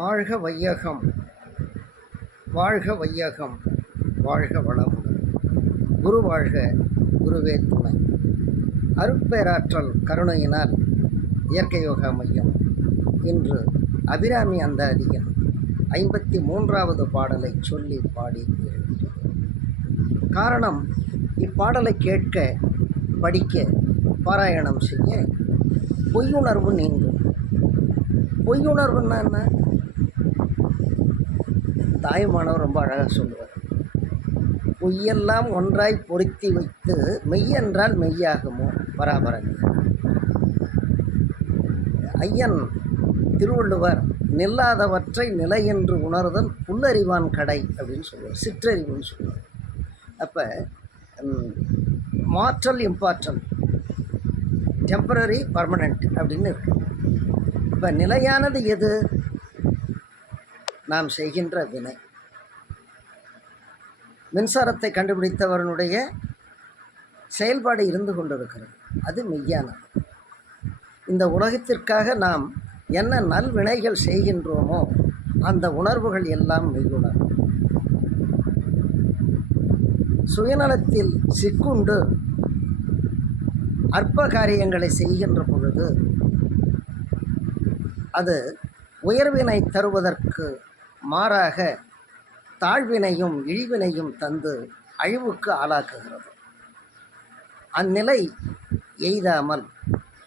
வாழ்க வையகம், வாழ்க வையகம், வாழ்க வளமுடன். குரு வாழ்க, குருவே துணை. அருட்பேராற்றல் கருணையினால் இயற்கை யோகா மையம் இன்று அபிராமி அந்தாதியின் 53வது பாடலை சொல்லி பாடி வருகின்றது. காரணம், இப்பாடலை கேட்க, படிக்க, பாராயணம் செய்ய பொய்யுணர்வு நீங்கும். பொய்யுணர்வுன்னா என்ன? தாயுமானவர் ரொம்ப அழகாக சொல்லுவார். பொய்யெல்லாம் ஒன்றாய் பொருத்தி வைத்து மெய்யென்றால் மெய்யாகுமோ பராபரங்கள். ஐயன் திருவள்ளுவர் நில்லாதவற்றை நிலை என்று உணர்தல் புல்லறிவான் கடை அப்படின்னு சொல்லுவார், சிற்றறிவுன்னு சொல்லுவார். அப்போ மாற்றல் இம்பார்ட்டல், டெம்பரரி பர்மனண்ட் அப்படின்னு இருக்கு. இப்போ நிலையானது எது? நாம் செய்கின்ற வினை. மின்சாரத்தை கண்டுபிடித்தவனுடைய செயல்பாடு இருந்து கொண்டிருக்கிறது, அது மெய்யானது. இந்த உலகத்திற்காக நாம் என்ன நல்வினைகள் செய்கின்றோமோ அந்த உணர்வுகள் எல்லாம் மெய்யுணர்வு. சுயநலத்தில் சிக்குண்டு அற்ப காரியங்களை செய்கின்ற பொழுது அது உயர்வினை தருவதற்கு மாறாக தாழ்வினையும் இழிவினையும் தந்து அழிவுக்கு ஆளாக்குகிறது. அந்நிலை எய்தாமல்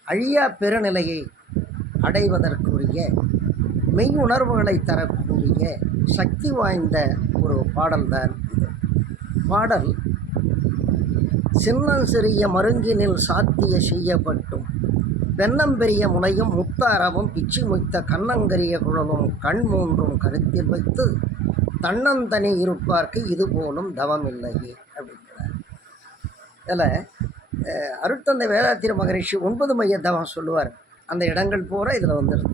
அழியா பெருநிலையை அடைவதற்குரிய மெய் உணர்வுகளை தரக்கூடிய சக்தி வாய்ந்த ஒரு பாடல்தான் இது. பாடல் சின்னஞ்சிறிய மருங்கினில் சாத்திய செய்யப்பட்டும் வெண்ணம்பெரிய முனையும் முத்தாரமும் பிச்சு மொய்த்த கண்ணங்கரிய குழலும் கண் மூன்றும் கருத்தில் வைத்து தன்னந்தனி இருப்பார்க்கு இது போலும் தவம் இல்லையே அப்படிங்கிறார். இதில் அருட்தந்தை வேதாத்திர மகரிஷி 9 மைய தவம் சொல்லுவார். அந்த இடங்கள் பூரா இதில் வந்துடுது.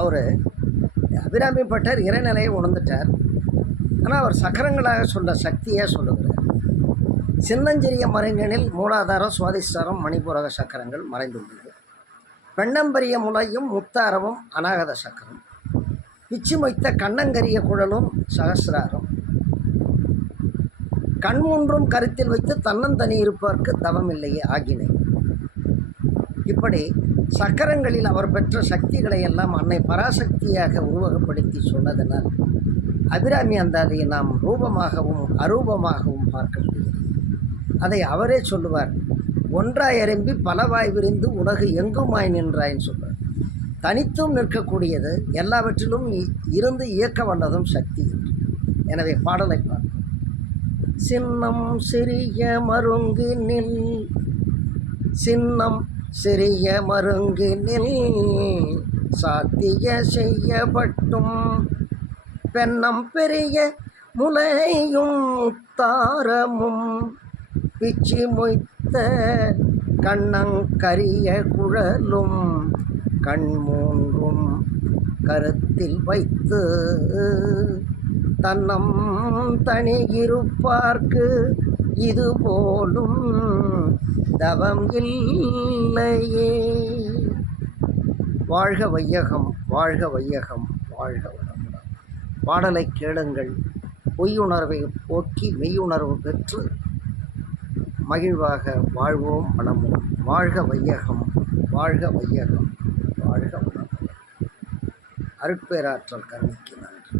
அவர் அபிராமி பட்டர் இறைநிலையை உணர்ந்துட்டார். ஆனால் அவர் சக்கரங்களாக சொல்ல சக்தியாக சொல்லுகிறார். சின்னஞ்சிறிய மருங்கனில் மூலாதாரம், சுவாதிஷ்டாரம், மணிபூரக சக்கரங்கள் மறைந்துள்ளது. பெண்ணம்பரிய முலையும் முத்தாரமும் அநாகத சக்கரம். பிச்சு மொய்த்த கண்ணங்கரிய குழலும் சகசிராரம். கண்மூன்றும் கருத்தில் வைத்து தன்னந்தனி இருப்பதற்கு தவம் இல்லையே ஆகினை. இப்படி சக்கரங்களில் அவர் பெற்ற சக்திகளை எல்லாம் அன்னை பராசக்தியாக உருவகப்படுத்தி சொன்னதனால் அபிராமி அந்தாதியை நாம் ரூபமாகவும் அரூபமாகவும் பார்க்க முடியும். அதை அவரே சொல்லுவார். ஒன்றாய் அரும்பி பலவாய் விரிந்து உலகு எங்குமாய் நின்றாயின்னு சொல்வார். தனித்தும் நிற்கக்கூடியது, எல்லாவற்றிலும் இருந்து இயக்க வல்லதும் சக்தி. எனவே பாடலை பார்ப்போம். சின்னம் சிறிய மருங்கினில், சின்னம் சிறிய மருங்கினில் சாத்திய செய்யப்பட்டும் பெண்ணம் பெரிய முலையும் தாரமும் பிச்சு மொய்த்த கண்ணங்கரிய குழலும் கண் மூன்றும் கருத்தில் வைத்து தன்னம் தனி இருப்பார்க்கு இது போலும் தவம் இல்லையே. வாழ்க வையகம், வாழ்க வையகம், வாழ்க வளமுடன். பாடலை கேளுங்கள். பொய்யுணர்வை போக்கி மெய்யுணர்வு பெற்று மகிழ்வாக வாழ்வோம், வளமும். வாழ்க வையகம், வாழ்க வையகம், வாழ்க வளமுடன். அருட்பேராற்றல் கருணைக்கு நன்றி.